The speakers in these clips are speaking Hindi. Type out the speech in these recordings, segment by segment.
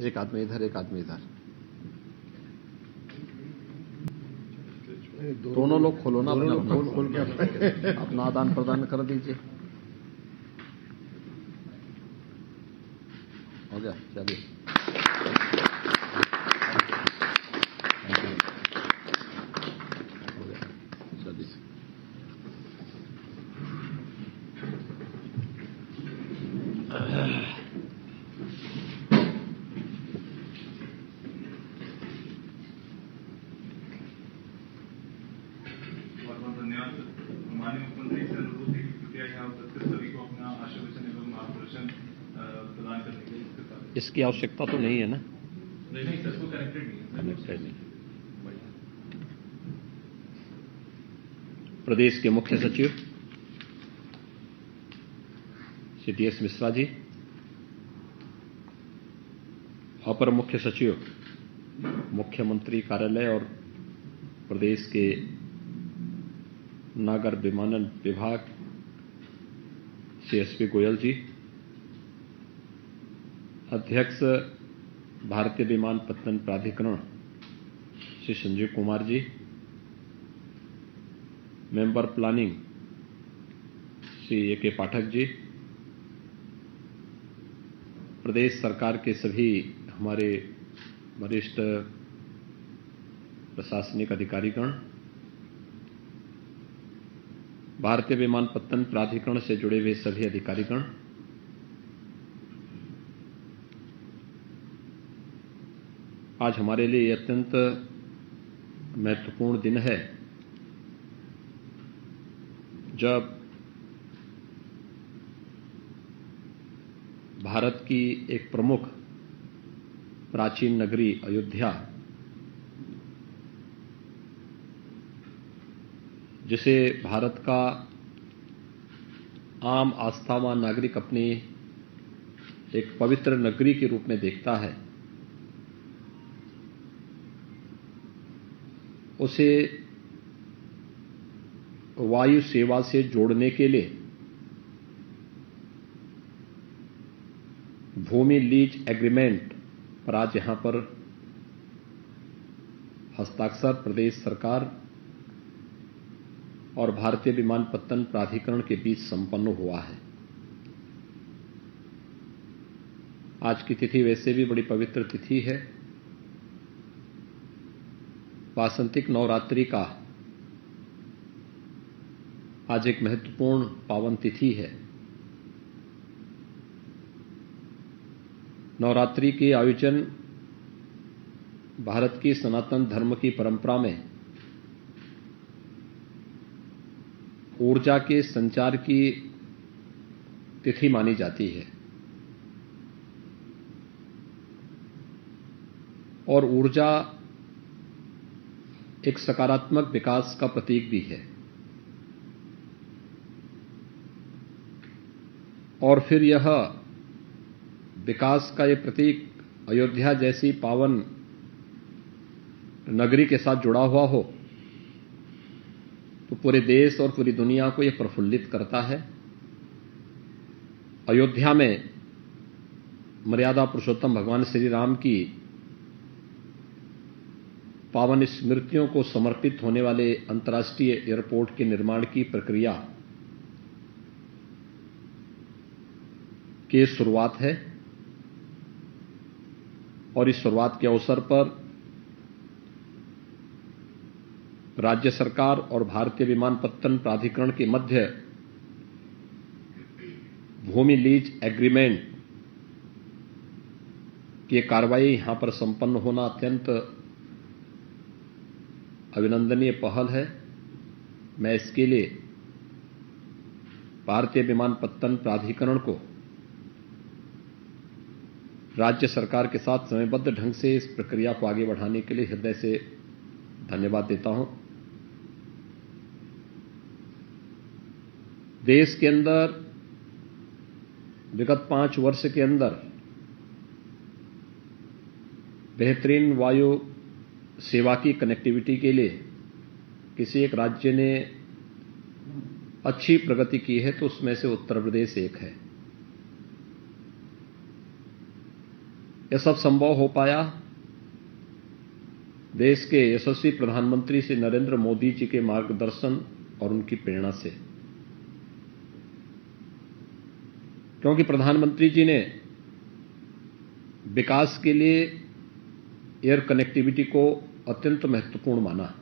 एक आदमी इधर, एक आदमी इधर। दोनों लोग खोलो ना, अपना आदान प्रदान कर दीजिए। हो गया, चलिए। माननीय मुख्यमंत्री से अनुरोध है कि कृपया यहाँ उपस्थित सभी को अपना आश्वासन एवं मार्गदर्शन प्रदान करने के लिए। इसकी आवश्यकता तो नहीं है ना? नहीं सर, इसको कनेक्टेड नहीं। प्रदेश के मुख्य सचिव श्री डी.एस. मिश्रा जी, अपर मुख्य सचिव मुख्यमंत्री कार्यालय और प्रदेश के नागर विमानन विभाग श्री एस.पी. गोयल जी, अध्यक्ष भारतीय विमानपत्तन प्राधिकरण Shri Sanjeev Kumar ji, member planning Shri A K. Pathak ji, प्रदेश सरकार के सभी हमारे वरिष्ठ प्रशासनिक अधिकारीगण, भारतीय विमानपत्तन प्राधिकरण से जुड़े हुए सभी अधिकारीगण, आज हमारे लिए अत्यंत महत्वपूर्ण दिन है जब भारत की एक प्रमुख प्राचीन नगरी अयोध्या, जिसे भारत का आम आस्थावान नागरिक अपनी एक पवित्र नगरी के रूप में देखता है, उसे वायु सेवा से जोड़ने के लिए भूमि लीज एग्रीमेंट पर आज यहां पर हस्ताक्षर प्रदेश सरकार और भारतीय विमानपत्तन प्राधिकरण के बीच संपन्न हुआ है। आज की तिथि वैसे भी बड़ी पवित्र तिथि है। वासंतिक नवरात्रि का आज एक महत्वपूर्ण पावन तिथि है। नवरात्रि के आयोजन भारत की सनातन धर्म की परंपरा में ऊर्जा के संचार की तिथि मानी जाती है और ऊर्जा एक सकारात्मक विकास का प्रतीक भी है। और फिर यह विकास का ये प्रतीक अयोध्या जैसी पावन नगरी के साथ जुड़ा हुआ हो तो पूरे देश और पूरी दुनिया को यह प्रफुल्लित करता है। अयोध्या में मर्यादा पुरुषोत्तम भगवान श्री राम की पावन स्मृतियों को समर्पित होने वाले अंतर्राष्ट्रीय एयरपोर्ट के निर्माण की प्रक्रिया की शुरुआत है और इस शुरुआत के अवसर पर राज्य सरकार और भारतीय विमानपत्तन प्राधिकरण के मध्य भूमि लीज एग्रीमेंट की कार्रवाई यहां पर संपन्न होना अत्यंत अभिनंदनीय पहल है। मैं इसके लिए भारतीय विमानपत्तन प्राधिकरण को राज्य सरकार के साथ समयबद्ध ढंग से इस प्रक्रिया को आगे बढ़ाने के लिए हृदय से धन्यवाद देता हूं। देश के अंदर विगत 5 वर्ष के अंदर बेहतरीन वायु सेवा की कनेक्टिविटी के लिए किसी एक राज्य ने अच्छी प्रगति की है तो उसमें से उत्तर प्रदेश एक है। यह सब संभव हो पाया देश के यशस्वी प्रधानमंत्री श्री नरेंद्र मोदी जी के मार्गदर्शन और उनकी प्रेरणा से, क्योंकि प्रधानमंत्री जी ने विकास के लिए एयर कनेक्टिविटी को अत्यंत महत्वपूर्ण माना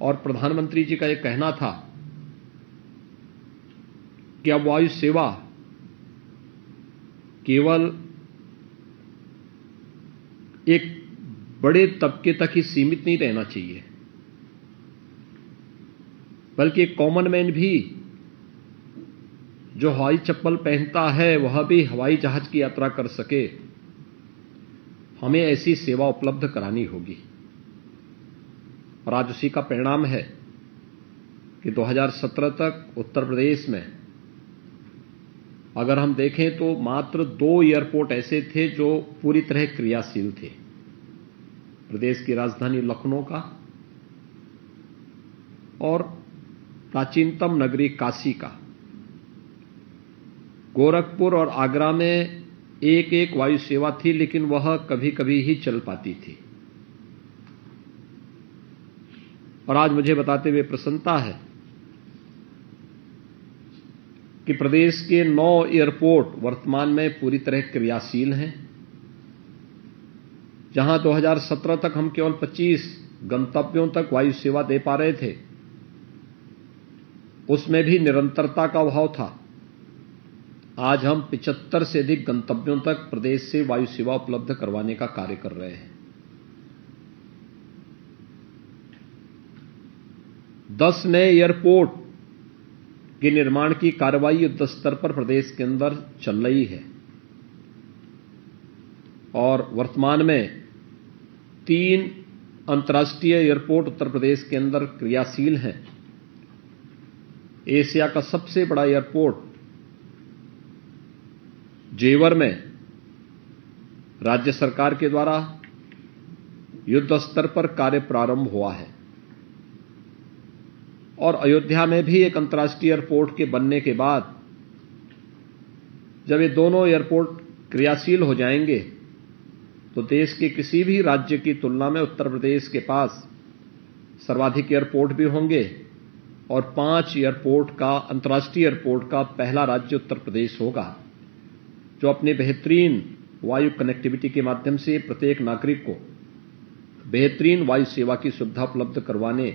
और प्रधानमंत्री जी का यह कहना था कि अब वायु सेवा केवल एक बड़े तबके तक ही सीमित नहीं रहना चाहिए, बल्कि एक कॉमन मैन भी जो हवाई चप्पल पहनता है वह भी हवाई जहाज की यात्रा कर सके, हमें ऐसी सेवा उपलब्ध करानी होगी। और आज उसी का परिणाम है कि 2017 तक उत्तर प्रदेश में अगर हम देखें तो मात्र 2 एयरपोर्ट ऐसे थे जो पूरी तरह क्रियाशील थे, प्रदेश की राजधानी लखनऊ का और प्राचीनतम नगरी काशी का। गोरखपुर और आगरा में एक एक वायु सेवा थी, लेकिन वह कभी कभी ही चल पाती थी। और आज मुझे बताते हुए प्रसन्नता है कि प्रदेश के 9 एयरपोर्ट वर्तमान में पूरी तरह क्रियाशील हैं। जहां 2017 तक हम केवल 25 गंतव्यों तक वायु सेवा दे पा रहे थे, उसमें भी निरंतरता का अभाव था। आज हम 75 से अधिक गंतव्यों तक प्रदेश से वायु सेवा उपलब्ध करवाने का कार्य कर रहे हैं। 10 नए एयरपोर्ट के निर्माण की कार्रवाई युद्ध स्तर पर प्रदेश के अंदर चल रही है और वर्तमान में 3 अंतर्राष्ट्रीय एयरपोर्ट उत्तर प्रदेश के अंदर क्रियाशील हैं। एशिया का सबसे बड़ा एयरपोर्ट जेवर में राज्य सरकार के द्वारा युद्ध स्तर पर कार्य प्रारंभ हुआ है और अयोध्या में भी एक अंतर्राष्ट्रीय एयरपोर्ट के बनने के बाद जब ये दोनों एयरपोर्ट क्रियाशील हो जाएंगे तो देश के किसी भी राज्य की तुलना में उत्तर प्रदेश के पास सर्वाधिक एयरपोर्ट भी होंगे और 5 एयरपोर्ट का अंतर्राष्ट्रीय एयरपोर्ट का पहला राज्य उत्तर प्रदेश होगा, जो अपने बेहतरीन वायु कनेक्टिविटी के माध्यम से प्रत्येक नागरिक को बेहतरीन वायु सेवा की सुविधा उपलब्ध करवाने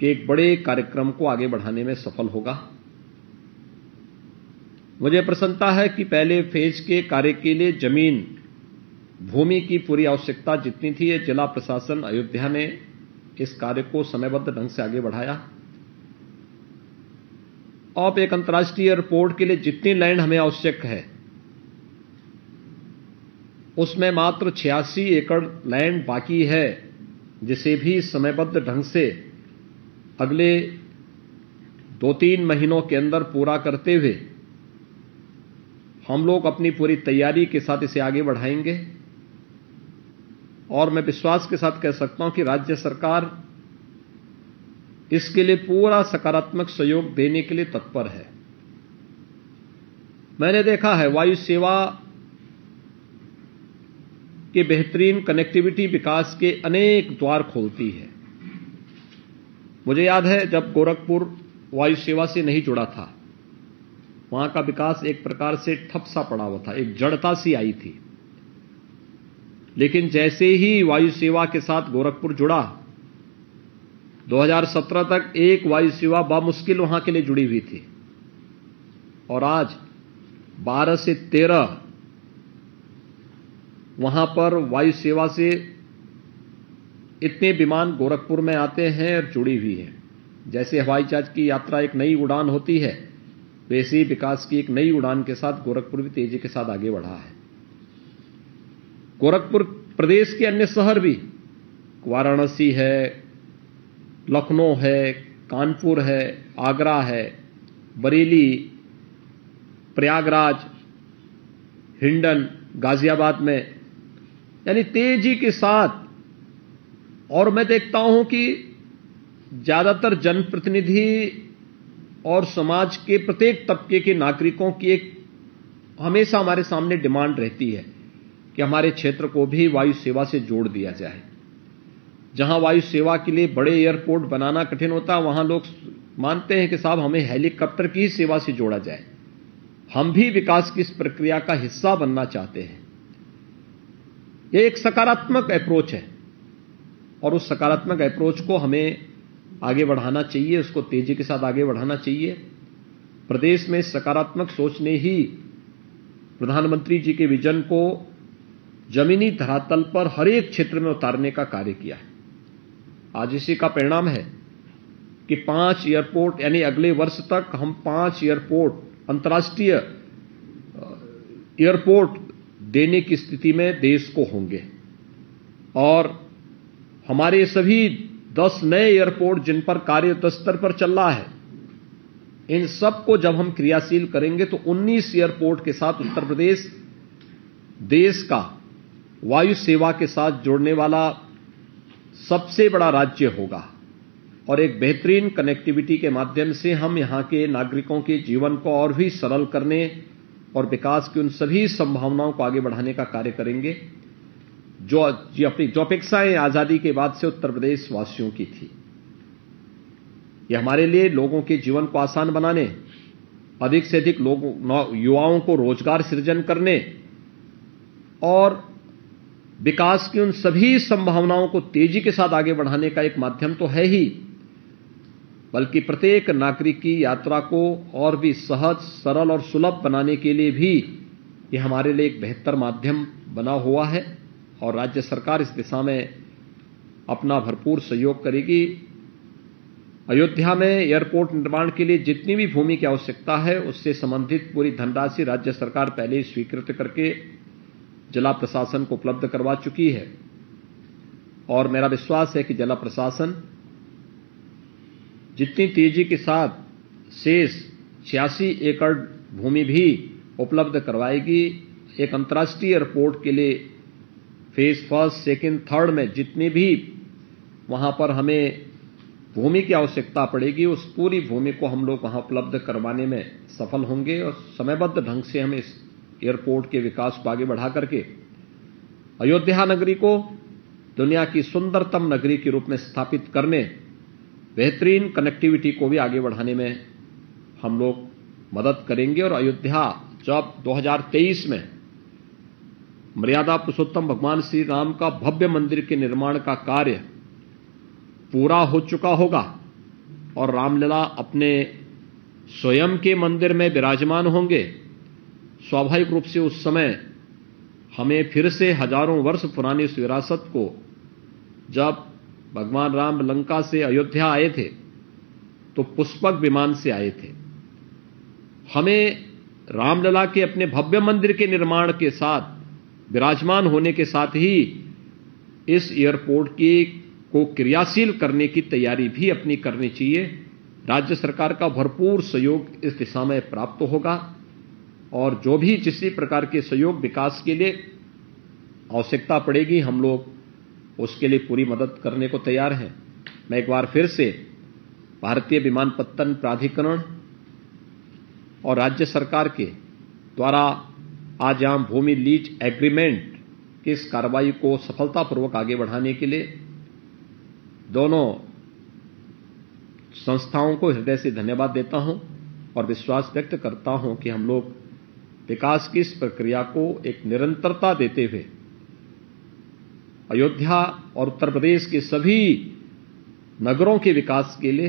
के एक बड़े कार्यक्रम को आगे बढ़ाने में सफल होगा। मुझे प्रसन्नता है कि पहले फेज के कार्य के लिए जमीन भूमि की पूरी आवश्यकता जितनी थी, ये जिला प्रशासन अयोध्या ने इस कार्य को समयबद्ध ढंग से आगे बढ़ाया। अब एक अंतर्राष्ट्रीय एयरपोर्ट के लिए जितनी लैंड हमें आवश्यक है उसमें मात्र 86 एकड़ लैंड बाकी है, जिसे भी समयबद्ध ढंग से अगले 2-3 महीनों के अंदर पूरा करते हुए हम लोग अपनी पूरी तैयारी के साथ इसे आगे बढ़ाएंगे। और मैं विश्वास के साथ कह सकता हूं कि राज्य सरकार इसके लिए पूरा सकारात्मक सहयोग देने के लिए तत्पर है। मैंने देखा है वायु सेवा के बेहतरीन कनेक्टिविटी विकास के अनेक द्वार खोलती है। मुझे याद है जब गोरखपुर वायु सेवा से नहीं जुड़ा था, वहां का विकास एक प्रकार से ठप सा पड़ा हुआ था, एक जड़ता सी आई थी। लेकिन जैसे ही वायु सेवा के साथ गोरखपुर जुड़ा, 2017 तक एक वायु सेवा बामुश्किल वहां के लिए जुड़ी हुई थी और आज 12 से 13 वहां पर वायु सेवा से इतने विमान गोरखपुर में आते हैं और जुड़ी हुई है। जैसे हवाई जहाज की यात्रा एक नई उड़ान होती है, वैसे ही विकास की एक नई उड़ान के साथ गोरखपुर भी तेजी के साथ आगे बढ़ा है। गोरखपुर प्रदेश के अन्य शहर भी, वाराणसी है, लखनऊ है, कानपुर है, आगरा है, बरेली, प्रयागराज, हिंडन, गाजियाबाद में, यानी तेजी के साथ। और मैं देखता हूं कि ज्यादातर जनप्रतिनिधि और समाज के प्रत्येक तबके के नागरिकों की एक हमेशा हमारे सामने डिमांड रहती है कि हमारे क्षेत्र को भी वायु सेवा से जोड़ दिया जाए। जहां वायु सेवा के लिए बड़े एयरपोर्ट बनाना कठिन होता है, वहां लोग मानते हैं कि साहब हमें हेलीकॉप्टर की ही सेवा से जोड़ा जाए। हम भी विकास की इस प्रक्रिया का हिस्सा बनना चाहते हैं। यह एक सकारात्मक अप्रोच है और उस सकारात्मक अप्रोच को हमें आगे बढ़ाना चाहिए, उसको तेजी के साथ आगे बढ़ाना चाहिए। प्रदेश में सकारात्मक सोच ने ही प्रधानमंत्री जी के विजन को जमीनी धरातल पर हर एक क्षेत्र में उतारने का कार्य किया है। आज इसी का परिणाम है कि 5 एयरपोर्ट, यानी अगले वर्ष तक हम 5 एयरपोर्ट, अंतर्राष्ट्रीय एयरपोर्ट देने की स्थिति में देश को होंगे। और हमारे सभी 10 नए एयरपोर्ट जिन पर कार्य युद्ध स्तर पर चल रहा है, इन सबको जब हम क्रियाशील करेंगे तो 19 एयरपोर्ट के साथ उत्तर प्रदेश देश का वायु सेवा के साथ जोड़ने वाला सबसे बड़ा राज्य होगा। और एक बेहतरीन कनेक्टिविटी के माध्यम से हम यहां के नागरिकों के जीवन को और भी सरल करने और विकास की उन सभी संभावनाओं को आगे बढ़ाने का कार्य करेंगे जो अपेक्षाएं आजादी के बाद से उत्तर प्रदेश वासियों की थी। यह हमारे लिए लोगों के जीवन को आसान बनाने, अधिक से अधिक युवाओं को रोजगार सृजन करने और विकास की उन सभी संभावनाओं को तेजी के साथ आगे बढ़ाने का एक माध्यम तो है ही, बल्कि प्रत्येक नागरिक की यात्रा को और भी सहज, सरल और सुलभ बनाने के लिए भी यह हमारे लिए एक बेहतर माध्यम बना हुआ है। और राज्य सरकार इस दिशा में अपना भरपूर सहयोग करेगी। अयोध्या में एयरपोर्ट निर्माण के लिए जितनी भी भूमि की आवश्यकता है, उससे संबंधित पूरी धनराशि राज्य सरकार पहले ही स्वीकृत करके जिला प्रशासन को उपलब्ध करवा चुकी है। और मेरा विश्वास है कि जिला प्रशासन जितनी तेजी के साथ शेष 86 एकड़ भूमि भी उपलब्ध करवाएगी, एक अंतर्राष्ट्रीय एयरपोर्ट के लिए फेज 1, 2, 3 में जितनी भी वहां पर हमें भूमि की आवश्यकता पड़ेगी, उस पूरी भूमि को हम लोग वहां उपलब्ध करवाने में सफल होंगे। और समयबद्ध ढंग से हम इस एयरपोर्ट के विकास को आगे बढ़ा करके अयोध्या नगरी को दुनिया की सुंदरतम नगरी के रूप में स्थापित करने, बेहतरीन कनेक्टिविटी को भी आगे बढ़ाने में हम लोग मदद करेंगे। और अयोध्या जब 2023 में मर्यादा पुरुषोत्तम भगवान श्री राम का भव्य मंदिर के निर्माण का कार्य पूरा हो चुका होगा और रामलला अपने स्वयं के मंदिर में विराजमान होंगे, स्वाभाविक रूप से उस समय हमें फिर से हजारों वर्ष पुरानी उस विरासत को, जब भगवान राम लंका से अयोध्या आए थे तो पुष्पक विमान से आए थे, हमें रामलला के अपने भव्य मंदिर के निर्माण के साथ विराजमान होने के साथ ही इस एयरपोर्ट को क्रियाशील करने की तैयारी भी अपनी करनी चाहिए। राज्य सरकार का भरपूर सहयोग इस दिशा में प्राप्त होगा और जो भी जिस प्रकार के सहयोग विकास के लिए आवश्यकता पड़ेगी, हम लोग उसके लिए पूरी मदद करने को तैयार हैं। मैं एक बार फिर से भारतीय विमानपत्तन प्राधिकरण और राज्य सरकार के द्वारा आज यहाँ भूमि लीज एग्रीमेंट की इस कार्रवाई को सफलतापूर्वक आगे बढ़ाने के लिए दोनों संस्थाओं को हृदय से धन्यवाद देता हूं और विश्वास व्यक्त करता हूं कि हम लोग विकास की इस प्रक्रिया को एक निरंतरता देते हुए अयोध्या और उत्तर प्रदेश के सभी नगरों के विकास के लिए,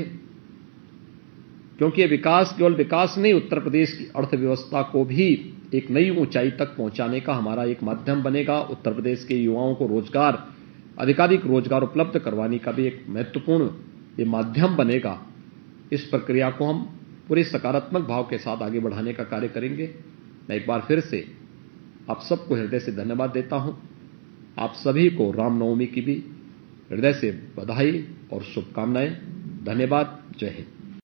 क्योंकि ये विकास केवल विकास नहीं, उत्तर प्रदेश की अर्थव्यवस्था को भी एक नई ऊंचाई तक पहुंचाने का हमारा एक माध्यम बनेगा। उत्तर प्रदेश के युवाओं को रोजगार, अधिकाधिक रोजगार उपलब्ध करवाने का भी एक महत्वपूर्ण ये माध्यम बनेगा। इस प्रक्रिया को हम पूरे सकारात्मक भाव के साथ आगे बढ़ाने का कार्य करेंगे। मैं एक बार फिर से आप सबको हृदय से धन्यवाद देता हूं। आप सभी को रामनवमी की भी हृदय से बधाई और शुभकामनाएं। धन्यवाद। जय हिंद।